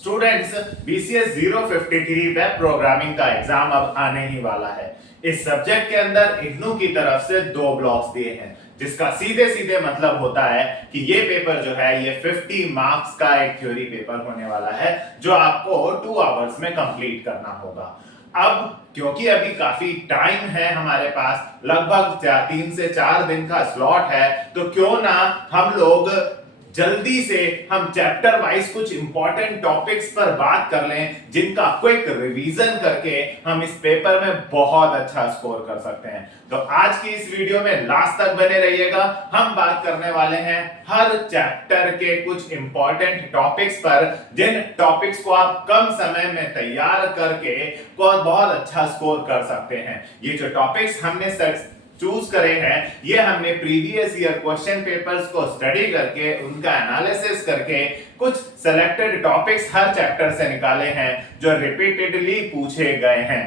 Students, BCS 053 web programming का exam अब आने ही वाला है। इस सब्जेक्ट के अंदर इग्नू की तरफ से 2 ब्लॉक्स दिए हैं, जिसका सीधे सीधे मतलब होता है कि ये पेपर जो है ये 50 मार्क्स का एक थ्योरी पेपर होने वाला है, जो आपको 2 आवर्स में कंप्लीट करना होगा। अब क्योंकि अभी काफी टाइम है हमारे पास, लगभग 3 से 4 दिन का स्लॉट है, तो क्यों ना हम लोग जल्दी से हम चैप्टर वाइज कुछ इंपॉर्टेंट टॉपिक्स पर बात कर लें, जिनका क्विक रिवीजन करके हम इस पेपर में बहुत अच्छा स्कोर कर सकते हैं। तो आज की इस वीडियो में लास्ट तक बने रहिएगा। हम बात करने वाले हैं हर चैप्टर के कुछ इंपॉर्टेंट टॉपिक्स पर, जिन टॉपिक्स को आप कम समय में तैयार करके बहुत अच्छा स्कोर कर सकते हैं। ये जो टॉपिक्स हमने चूज करे हैं, ये हमने प्रीवियस ईयर क्वेश्चन पेपर्स को स्टडी करके, उनका एनालिसिस करके कुछ सिलेक्टेड टॉपिक्स हर चैप्टर से निकाले हैं, जो रिपीटेडली पूछे गए हैं।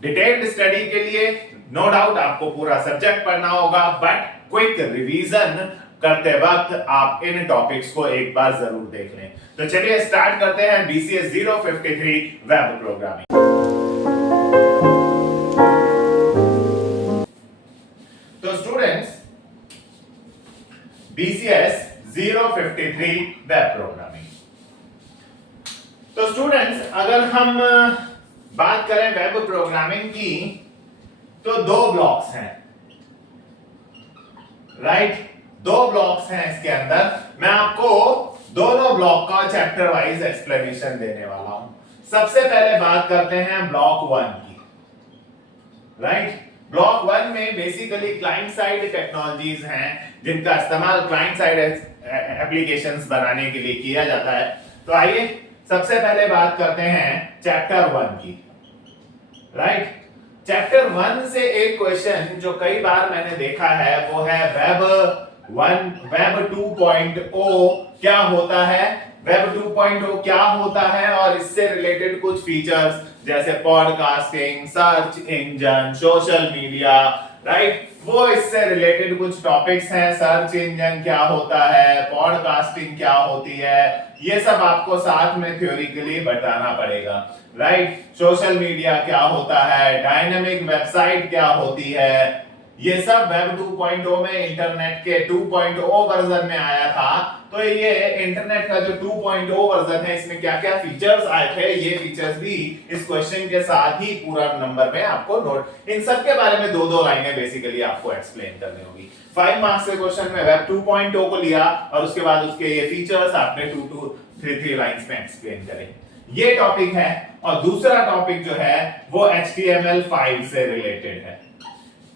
डिटेल्ड स्टडी के लिए नो डाउट आपको पूरा सब्जेक्ट पढ़ना होगा, बट क्विक रिवीजन करते वक्त आप इन टॉपिक्स को एक बार जरूर देख लें। तो चलिए स्टार्ट करते हैं BCS 053 web programming. BCS 053 web programming. तो स्टूडेंट्स, अगर हम बात करें वेब प्रोग्रामिंग की, तो 2 ब्लॉक्स हैं, राइट? 2 ब्लॉक्स हैं इसके अंदर। मैं आपको दोनों ब्लॉक का चैप्टर वाइज एक्सप्लेनेशन देने वाला हूं। सबसे पहले बात करते हैं ब्लॉक 1 की, राइट? ब्लॉक 1 में बेसिकली क्लाइंट साइड टेक्नोलॉजीज हैं, जिनका इस्तेमाल क्लाइंट साइड एप्लीकेशंस बनाने के लिए किया जाता है। तो आइए सबसे पहले बात करते हैं चैप्टर 1 की, राइट? चैप्टर 1 से एक क्वेश्चन जो कई बार मैंने देखा है, वो है वेब 2.0 क्या होता है, वेब 2.0 क्या होता है, और इससे रिलेटेड कुछ फीचर्स जैसे podcasting, search engine, social media, right? वो इससे रिलेटेड कुछ टॉपिक्स हैं। सर्च इंजन क्या होता है, पॉडकास्टिंग क्या होती है, ये सब आपको साथ में थ्योरिटिकली बताना पड़ेगा, राइट? सोशल मीडिया क्या होता है, डायनामिक वेबसाइट क्या होती है, ये सब वेब 2.0 में, इंटरनेट के 2.0 वर्जन में आया था। तो ये इंटरनेट का जो 2.0 वर्जन है, इसमें क्या क्या फीचर्स आए थे, ये फीचर्स भी इस क्वेश्चन के साथ ही पूरा नंबर में आपको नोट, इन सब के बारे में 2-2 लाइनें बेसिकली आपको एक्सप्लेन करनी होगी। 5 मार्क्स के क्वेश्चन में वेब 2.0 को लिया, और उसके बाद उसके ये फीचर्स आपने 2-3 लाइंस में एक्सप्लेन करें। ये टॉपिक है। और दूसरा टॉपिक जो है वो HTML5 से रिलेटेड है।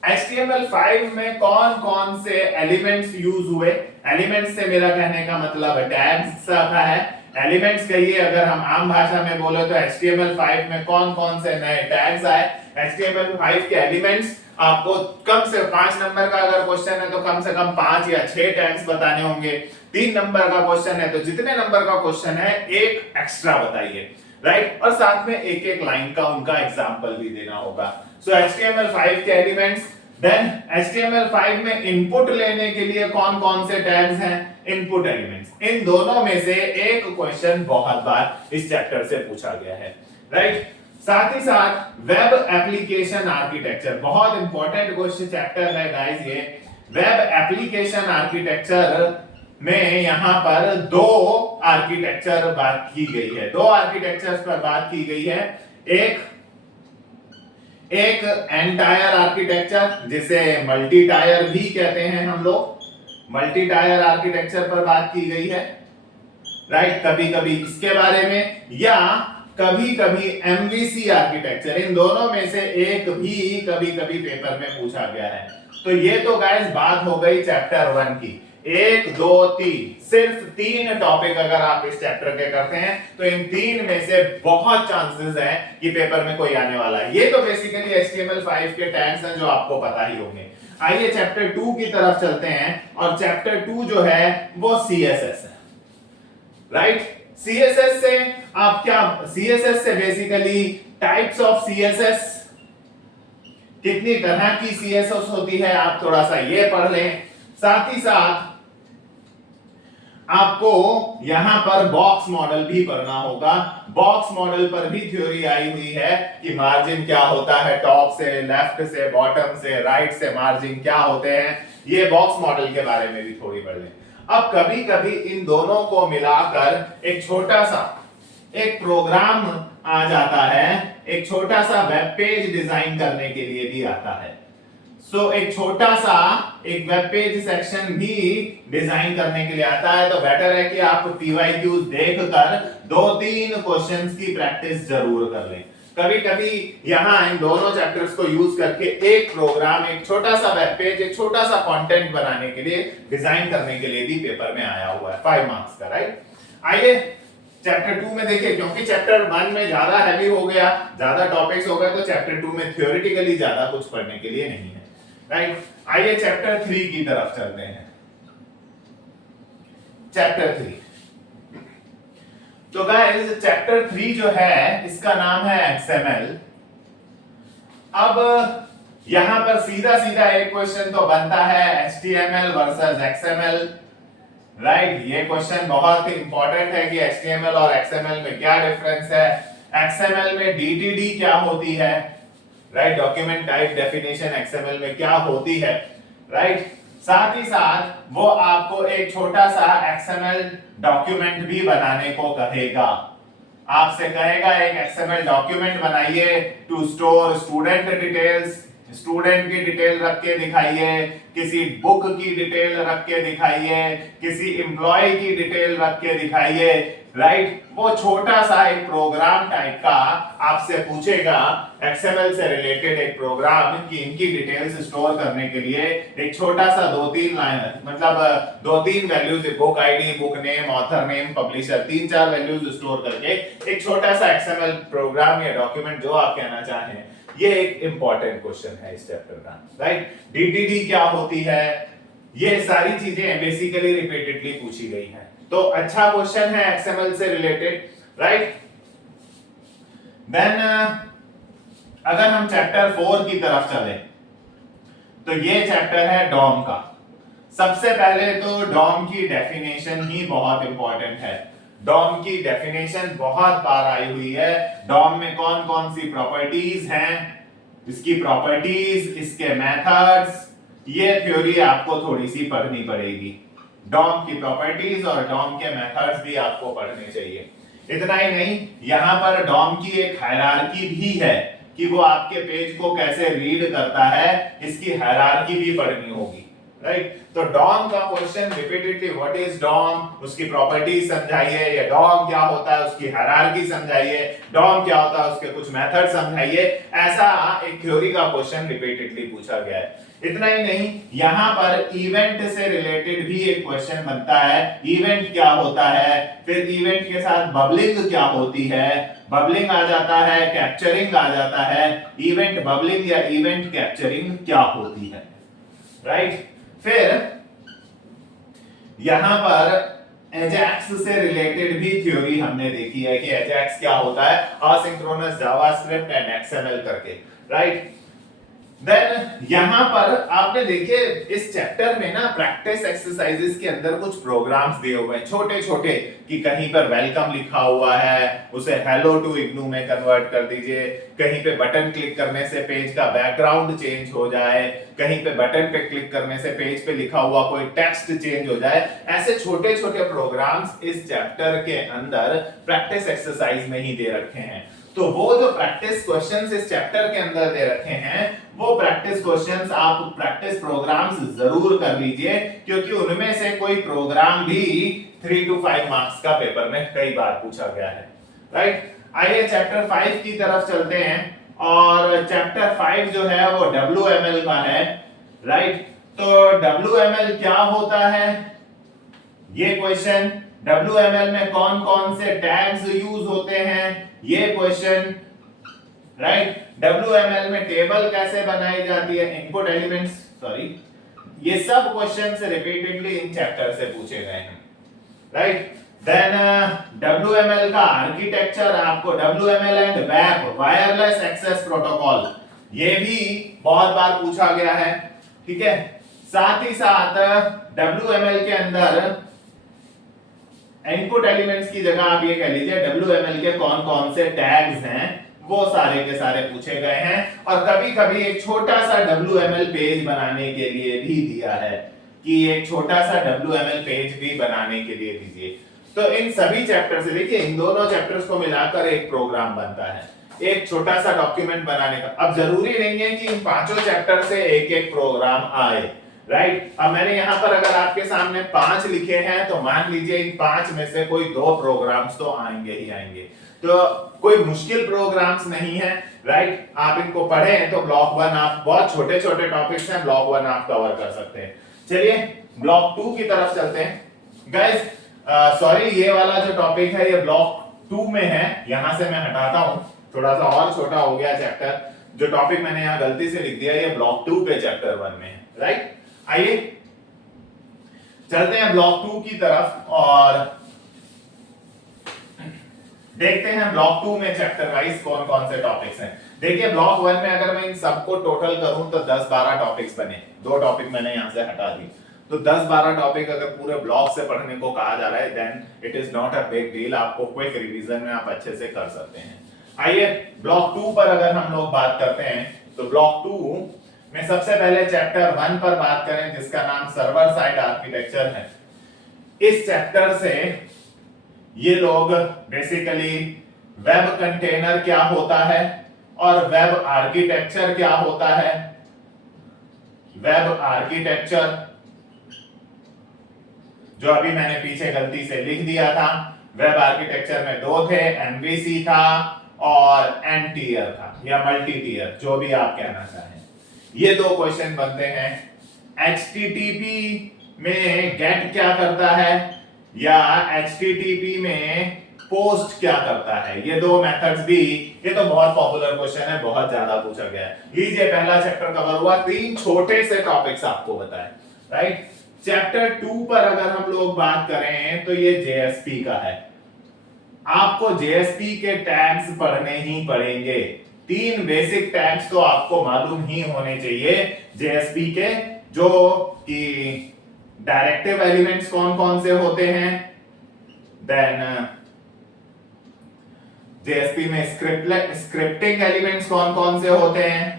HTML5 में कौन कौन से एलिमेंट्स यूज हुए, एलिमेंट्स से मेरा कहने का मतलब टैग्स का है। एलिमेंट्स कहिए, अगर हम आम भाषा में बोले तो HTML5 में कौन कौन से नए टैग्स आए। HTML5 के एलिमेंट्स आपको कम से 5 नंबर का अगर क्वेश्चन है तो कम से कम 5 या 6 टैग्स बताने होंगे। 3 नंबर का क्वेश्चन है तो जितने नंबर का क्वेश्चन है एक एक्स्ट्रा बताइए, राइट? और साथ में एक एक लाइन का उनका एग्जांपल भी देना होगा। सो HTML5 के एलिमेंट्स, देन HTML5 में इनपुट लेने के लिए कौन कौन से टैग्स हैं, इनपुट एलिमेंट्स। इन दोनों में से एक क्वेश्चन बहुत बार इस चैप्टर से पूछा गया है, राइट? साथ ही साथ वेब एप्लीकेशन आर्किटेक्चर, बहुत इंपॉर्टेंट क्वेश्चन चैप्टर है गाइस ये। वेब एप्लीकेशन आर्किटेक्चर में यहां पर 2 आर्किटेक्चर बात की गई है, 2 आर्किटेक्चर्स पर बात की गई है। एक एंटायर आर्किटेक्चर, जिसे मल्टी टायर भी कहते हैं हम लोग, मल्टी टायर आर्किटेक्चर पर बात की गई है, राइट? कभी कभी इसके बारे में, या कभी कभी MVC आर्किटेक्चर, इन दोनों में से एक भी कभी कभी पेपर में पूछा गया है। तो ये तो गाइस बात हो गई चैप्टर 1 की। 1 2 3, सिर्फ 3 टॉपिक अगर आप इस चैप्टर के करते हैं तो इन 3 में से बहुत चांसेस हैं कि पेपर में कोई आने वाला है। ये तो बेसिकली HTML5 के टैग्स हैं जो आपको पता ही होंगे। आइए चैप्टर 2 की तरफ चलते हैं, और चैप्टर 2 जो है वो CSS है, राइट? CSS से आप क्या, CSS से बेसिकली टाइप्स ऑफ CSS, कितनी तरह की CSS होती है, आप थोड़ा सा ये पढ़ लें। साथ ही साथ आपको यहां पर बॉक्स मॉडल भी पढ़ना होगा। बॉक्स मॉडल पर भी थ्योरी आई हुई है कि मार्जिन क्या होता है, टॉप से, लेफ्ट से, बॉटम से, राइट से मार्जिन क्या होते हैं, ये बॉक्स मॉडल के बारे में भी थोड़ी पढ़ लें। अब कभी कभी इन दोनों को मिलाकर एक छोटा सा एक प्रोग्राम आ जाता है, एक छोटा सा वेब पेज डिजाइन करने के लिए भी आता है। एक छोटा सा एक वेब पेज सेक्शन भी डिजाइन करने के लिए आता है। तो बेटर है कि आप पीवाईक्यूज देखकर 2-3 क्वेश्चंस की प्रैक्टिस जरूर कर लें। कभी कभी यहां इन दोनों चैप्टर्स को यूज करके एक प्रोग्राम, एक छोटा सा वेब पेज, एक छोटा सा कंटेंट बनाने के लिए, डिजाइन करने के लिए भी पेपर में आया हुआ है 5 मार्क्स का, राइट। आइए चैप्टर 2 में देखिए, क्योंकि चैप्टर 1 में ज्यादा हैवी हो गया, ज्यादा टॉपिक्स हो गए, तो चैप्टर 2 में थ्योरेटिकली ज्यादा कुछ पढ़ने के लिए नहीं है, राइट। आइए चैप्टर 3 की तरफ चलते हैं। चैप्टर 3, तो गाइस चैप्टर 3 जो है इसका नाम है एक्सएमएल। अब यहां पर सीधा सीधा एक क्वेश्चन तो बनता है एचटीएमएल वर्सेस एक्सएमएल, राइट। ये क्वेश्चन बहुत ही इंपॉर्टेंट है कि एचटीएमएल और एक्सएमएल में क्या डिफरेंस है, एक्सएमएल में डीटीडी क्या होती है, right, document type definition XML में क्या होती है, राइट। साथ ही साथ वो आपको एक छोटा सा एक्सएमएल डॉक्यूमेंट भी बनाने को कहेगा। आपसे कहेगा एक एक्सएमएल डॉक्यूमेंट बनाइए to store student details, student की डिटेल रख के दिखाइए, किसी बुक की डिटेल रख के दिखाइए, किसी एम्प्लॉय की डिटेल रख के दिखाइए, राइट। वो छोटा सा एक प्रोग्राम टाइप का आपसे पूछेगा, एक्सएमएल से रिलेटेड एक प्रोग्राम कि इनकी डिटेल्स स्टोर करने के लिए एक छोटा सा 2-3 लाइन, मतलब 2-3 values, book ID, book name, author name, publisher, 3-4 values store करके एक छोटा सा एक्सएमएल प्रोग्राम या डॉक्यूमेंट जो आप कहना चाहें, ये एक इंपॉर्टेंट क्वेश्चन है इस चैप्टर का, राइट। डीटीडी क्या होती है, ये सारी चीजें बेसिकली रिपीटेडली पूछी गई हैं, तो अच्छा क्वेश्चन है एक्सएमएल से रिलेटेड, राइट। देन अगर हम चैप्टर 4 की तरफ चले तो ये चैप्टर है डॉम का। सबसे पहले तो डॉम की डेफिनेशन ही बहुत इंपॉर्टेंट है। डॉम की डेफिनेशन बहुत बार आई हुई है। डॉम में कौन कौन सी प्रॉपर्टीज हैं, इसकी प्रॉपर्टीज, इसके मेथड्स, ये थ्योरी आपको थोड़ी सी पढ़नी पड़ेगी। डॉम की प्रॉपर्टीज और डॉम के मेथड्स भी आपको पढ़ने चाहिए। इतना ही नहीं, यहां पर डॉम की एक हायरार्की भी है कि वो आपके पेज को कैसे रीड करता है, इसकी हायरार्की भी पढ़नी होगी, राइट। तो डॉम का question repeatedly, what is DOM, उसकी प्रॉपर्टीज समझाइए, या डॉम क्या होता है उसकी हायरार्की समझाइए, डॉम क्या होता है उसके कुछ मेथड समझाइए, ऐसा एक थ्योरी का क्वेश्चन रिपीटेडली पूछा गया है। इतना ही नहीं, यहां पर इवेंट से रिलेटेड भी एक क्वेश्चन बनता है, इवेंट क्या होता है, फिर इवेंट के साथ बबलिंग क्या होती है, बबलिंग आ जाता है, कैप्चरिंग आ जाता है, इवेंट बबलिंग या इवेंट कैप्चरिंग क्या होती है, राइट। फिर यहां पर एजेक्स से रिलेटेड भी थ्योरी हमने देखी है कि एजेक्स क्या होता है, असिंक्रोनस जावास्क्रिप्ट एंड एक्सएमएल करके, राइट। देन यहां पर आपने देखिए इस चैप्टर में ना प्रैक्टिस एक्सरसाइजेस के अंदर कुछ प्रोग्राम्स दिए हुए हैं छोटे छोटे, कि कहीं पर वेलकम लिखा हुआ है उसे हेलो टू इग्नू में कन्वर्ट कर दीजिए, कहीं पे बटन क्लिक करने से पेज का बैकग्राउंड चेंज हो जाए, कहीं पे बटन पे क्लिक करने से पेज पे लिखा हुआ कोई टेक्स्ट चेंज हो जाए। ऐसे छोटे छोटे प्रोग्राम्स इस चैप्टर के अंदर प्रैक्टिस एक्सरसाइज में ही दे रखे हैं। तो वो जो प्रैक्टिस क्वेश्चंस इस चैप्टर के अंदर दे रखे हैं, वो प्रैक्टिस क्वेश्चंस आप प्रैक्टिस प्रोग्राम्स जरूर कर लीजिए, क्योंकि उनमें से कोई प्रोग्राम भी 3 to 5 मार्क्स का पेपर में कई बार पूछा गया है, राइट। आइए चैप्टर 5 की तरफ चलते हैं, और चैप्टर 5 जो है वो WML का है, राइट। तो WML क्या होता है, ये क्वेश्चन, WML में कौन कौन से टैग्स यूज होते हैं, ये क्वेश्चन, राइट। WML में टेबल कैसे बनाई जाती है, इनपुट एलिमेंट्स, सॉरी, ये सब क्वेश्चंस रिपीटेडली इन चैप्टर से पूछे गए हैं, राइट। देन WML का आर्किटेक्चर, आपको WML and WAP, wireless access protocol, ये भी बहुत बार पूछा गया है, ठीक है। साथ ही साथ WML के अंदर इनपुट एलिमेंट्स की जगह आप ये कह लीजिए WML के कौन कौन से टैग्स हैं वो सारे के सारे पूछे गए हैं, और कभी कभी एक छोटा सा WML पेज बनाने के लिए भी दिया है कि एक छोटा सा WML पेज भी बनाने के लिए दीजिए। तो इन सभी चैप्टर से देखिए, इन दोनों चैप्टर्स को मिलाकर एक प्रोग्राम बनता है, एक छोटा सा डॉक्यूमेंट बनाने का। अब जरूरी नहीं है कि इन पांचों चैप्टर से एक एक प्रोग्राम आए, राइट। अब मैंने यहां पर अगर आपके सामने 5 लिखे हैं तो मान लीजिए इन 5 में से कोई 2 प्रोग्राम्स तो आएंगे ही आएंगे, तो कोई मुश्किल प्रोग्राम्स नहीं है, राइट। आप इनको पढ़ें तो ब्लॉक 1 आप बहुत छोटे छोटे टॉपिक्स हैं, ब्लॉक 1 आप कवर कर सकते हैं। चलिए ब्लॉक 2 की तरफ चलते हैं गाइस। सॉरी, ये वाला जो टॉपिक है ये ब्लॉक 2 में है, यहां से मैं हटाता हूं, थोड़ा सा और छोटा हो गया चैप्टर। जो टॉपिक मैंने यहां गलती से लिख दिया ये ब्लॉक 2 के चैप्टर 1 में है, राइट। आइए चलते हैं ब्लॉक 2 की तरफ और देखते हैं ब्लॉक 2 में चैप्टर वाइज कौन कौन से टॉपिक्स हैं। देखिए ब्लॉक 1 में अगर मैं इन सबको टोटल करूं तो 10-12 टॉपिक्स बने, 2 टॉपिक मैंने यहां से हटा दी, तो 10-12 टॉपिक अगर पूरे ब्लॉक से पढ़ने को कहा जा रहा है then it is not a big deal, आपको क्विक रिवीजन में आप अच्छे से कर सकते हैं। आइए ब्लॉक 2 पर अगर हम लोग बात करते हैं तो ब्लॉक 2 में सबसे पहले चैप्टर 1 पर बात करें जिसका नाम सर्वर साइड आर्किटेक्चर है। इस चैप्टर से ये लोग बेसिकली वेब कंटेनर क्या होता है और वेब आर्किटेक्चर क्या होता है, वेब आर्किटेक्चर जो अभी मैंने पीछे गलती से लिख दिया था, वेब आर्किटेक्चर में 2 थे, MVC था और एन टीयर था या मल्टी टीयर, जो भी आप कहना चाहें। ये 2 क्वेश्चन बनते हैं। HTTP में गेट क्या करता है या HTTP में पोस्ट क्या करता है, ये 2 मेथड्स भी, ये तो बहुत पॉपुलर क्वेश्चन है, बहुत ज्यादा पूछा गया है। लीजिए पहला चैप्टर कवर हुआ, 3 छोटे से टॉपिक्स आपको बताए, राइट। चैप्टर 2 पर अगर हम लोग बात करें तो ये JSP का है। आपको JSP के टैग्स पढ़ने ही पड़ेंगे, 3 बेसिक टैग्स तो आपको मालूम ही होने चाहिए JSP के, जो कि डायरेक्टिव एलिमेंट्स कौन कौन से होते हैं, देन JSP में स्क्रिप्टिंग एलिमेंट्स कौन कौन से होते हैं,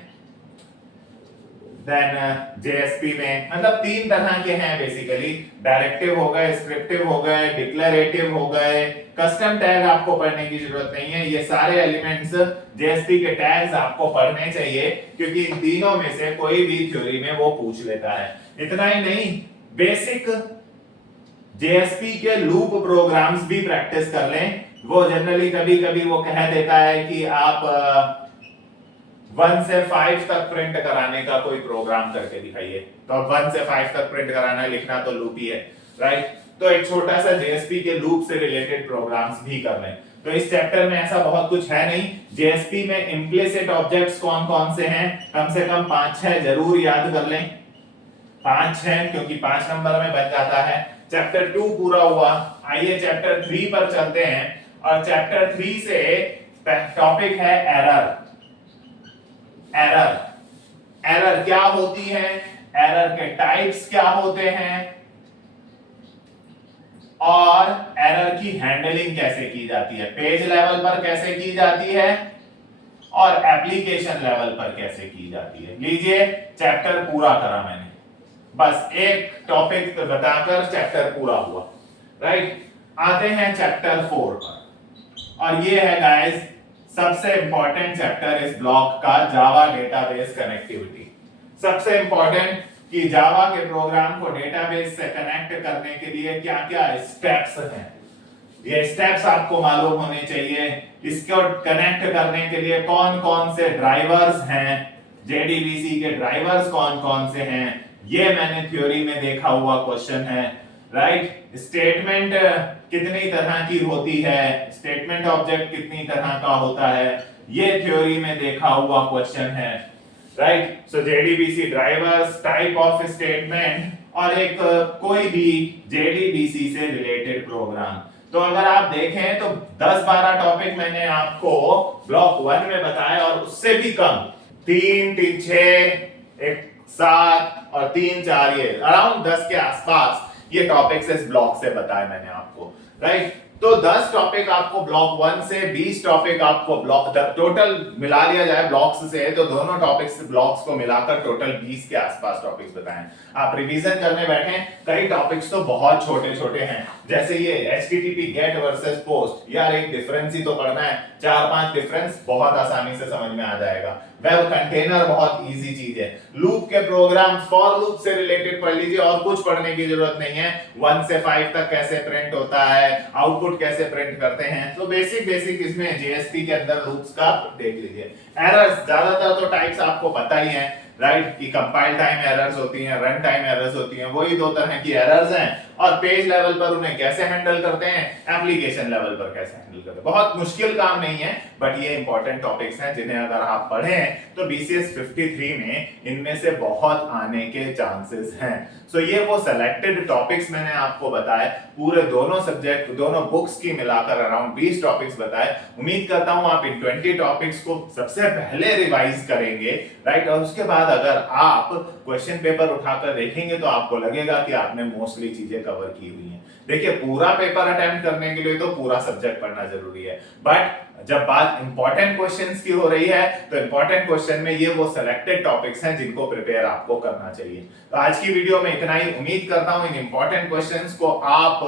देन JSP में मतलब 3 तरह के हैं बेसिकली, डायरेक्टिव हो गए, स्क्रिप्टिव हो गए, डिक्लेरेटिव हो गए, कस्टम टैग आपको पढ़ने की जरूरत नहीं है। ये सारे एलिमेंट्स JSP के टैग्स आपको पढ़ने चाहिए क्योंकि इन तीनों में से कोई भी थ्योरी में वो पूछ लेता है। इतना ही नहीं, बेसिक JSP के लूप प्रोग्राम्स भी प्रैक्टिस कर लें। वो जनरली कभी कभी वो कह देता है कि आप 1 से 5 तक प्रिंट कराने का कोई प्रोग्राम करके दिखाइए, तो अब 1 से 5 तक प्रिंट कराना है, लिखना तो लूप ही है, राइट। तो एक छोटा सा JSP के लूप से रिलेटेड प्रोग्राम्स भी कर लें। तो इस चैप्टर में ऐसा बहुत कुछ है नहीं। JSP में इम्प्लिसिट ऑब्जेक्ट्स कौन कौन से हैं, कम से कम 5-6 जरूर याद कर लें, 5-6 क्योंकि 5 नंबर में बन जाता है। चैप्टर 2 पूरा हुआ। आइए चैप्टर 3 पर चलते हैं और चैप्टर 3 से टॉपिक है एरर। एरर क्या होती है, एरर के टाइप्स क्या होते हैं और एरर की हैंडलिंग कैसे की जाती है, पेज लेवल पर कैसे की जाती है और एप्लीकेशन लेवल पर कैसे की जाती है। लीजिए चैप्टर पूरा करा मैंने, बस एक टॉपिक बताकर चैप्टर पूरा हुआ, राइट। आते हैं चैप्टर 4 पर और ये है गाइस सबसे इंपॉर्टेंट चैप्टर इस ब्लॉक का, जावा डेटाबेस कनेक्टिविटी। सबसे इंपॉर्टेंट कि जावा के प्रोग्राम को डेटाबेस से कनेक्ट करने के लिए क्या क्या स्टेप्स हैं, ये स्टेप्स आपको मालूम होने चाहिए। इसको कनेक्ट करने के लिए कौन कौन से ड्राइवर्स हैं, JDBC के ड्राइवर्स कौन कौन से हैं, ये मैंने थ्योरी में देखा हुआ क्वेश्चन है, राइट। स्टेटमेंट कितनी तरह की होती है, स्टेटमेंट ऑब्जेक्ट कितनी तरह का होता है, ये थ्योरी में देखा हुआ क्वेश्चन है, right. So JDBC drivers, type of statement और एक कोई भी JDBC से रिलेटेड प्रोग्राम। तो अगर आप देखें तो 10-12 टॉपिक मैंने आपको ब्लॉक 1 में बताया और उससे भी कम 3-6 7 और 3-4 ये अराउंड 10 के आसपास ये टॉपिक्स इस ब्लॉक से बताए मैंने आपको। राइट। तो 10 टॉपिक आपको ब्लॉक 1 से, 20 टॉपिक आपको ब्लॉक, टोटल मिला लिया जाए ब्लॉक्स से तो दोनों टॉपिक्स ब्लॉक्स को मिलाकर टोटल 20 के आसपास टॉपिक्स बताएं। आप रिवीजन करने बैठे, कई टॉपिक्स तो बहुत छोटे छोटे हैं, जैसे ये HTTP गेट वर्सेस पोस्ट, यार एक डिफरेंस ही तो पढ़ना है, 4-5 डिफरेंस बहुत आसानी से समझ में आ जाएगा। वेब कंटेनर बहुत इजी चीज है। लूप के प्रोग्राम, फॉर लूप से रिलेटेड पढ़ लीजिए और कुछ पढ़ने की जरूरत नहीं है। 1 से 5 तक कैसे प्रिंट होता है, आउटपुट कैसे प्रिंट करते हैं, तो बेसिक इसमें JSP के अंदर लूप्स का देख लीजिए। एरर्स, ज्यादातर तो टाइप्स आपको पता ही है, राइट, कि कंपाइल टाइम एरर्स होती हैं, रन टाइम एरर्स होती हैं, वही दो तरह की एरर्स हैं। और पेज लेवल पर उन्हें कैसे हैंडल करते हैं, एप्लीकेशन लेवल पर कैसे हैंडल करते हैं। बहुत मुश्किल काम नहीं है, बट ये इंपॉर्टेंट टॉपिक्स हैं जिन्हें अगर आप पढ़ें तो BCS 53 में इनमें से बहुत आने के चांसेस हैं। सो ये वो सिलेक्टेड टॉपिक्स मैंने आपको बताए, पूरे दोनों सब्जेक्ट, दोनों बुक्स की मिलाकर अराउंड 20 टॉपिक्स बताए। उम्मीद करता हूं आप इन 20 टॉपिक्स को सबसे पहले रिवाइज करेंगे, राइट, और उसके बाद अगर आप क्वेश्चन पेपर उठाकर देखेंगे तो आपको लगेगा कि आपने मोस्टली चीजें कवर की हुई हैं। देखिए, पूरा पेपर अटेम्प्ट करने के लिए तो पूरा सब्जेक्ट पढ़ना जरूरी है, बट जब बात इंपॉर्टेंट क्वेश्चंस की हो रही है तो इंपॉर्टेंट क्वेश्चन में ये वो सिलेक्टेड टॉपिक्स हैं जिनको प्रिपेयर आपको करना चाहिए। तो आज की वीडियो में इतना ही। उम्मीद करता हूं इन इंपॉर्टेंट क्वेश्चंस को आप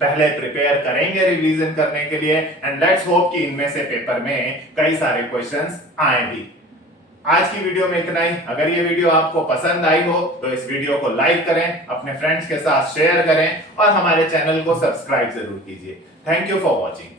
पहले प्रिपेयर करेंगे रिवीजन करने के लिए, एंड लेट्स होप कि इनमें से पेपर में कई सारे क्वेश्चंस आए भी। आज की वीडियो में इतना ही। अगर ये वीडियो आपको पसंद आई हो तो इस वीडियो को लाइक करें, अपने फ्रेंड्स के साथ शेयर करें और हमारे चैनल को सब्सक्राइब जरूर कीजिए। Thank you for watching.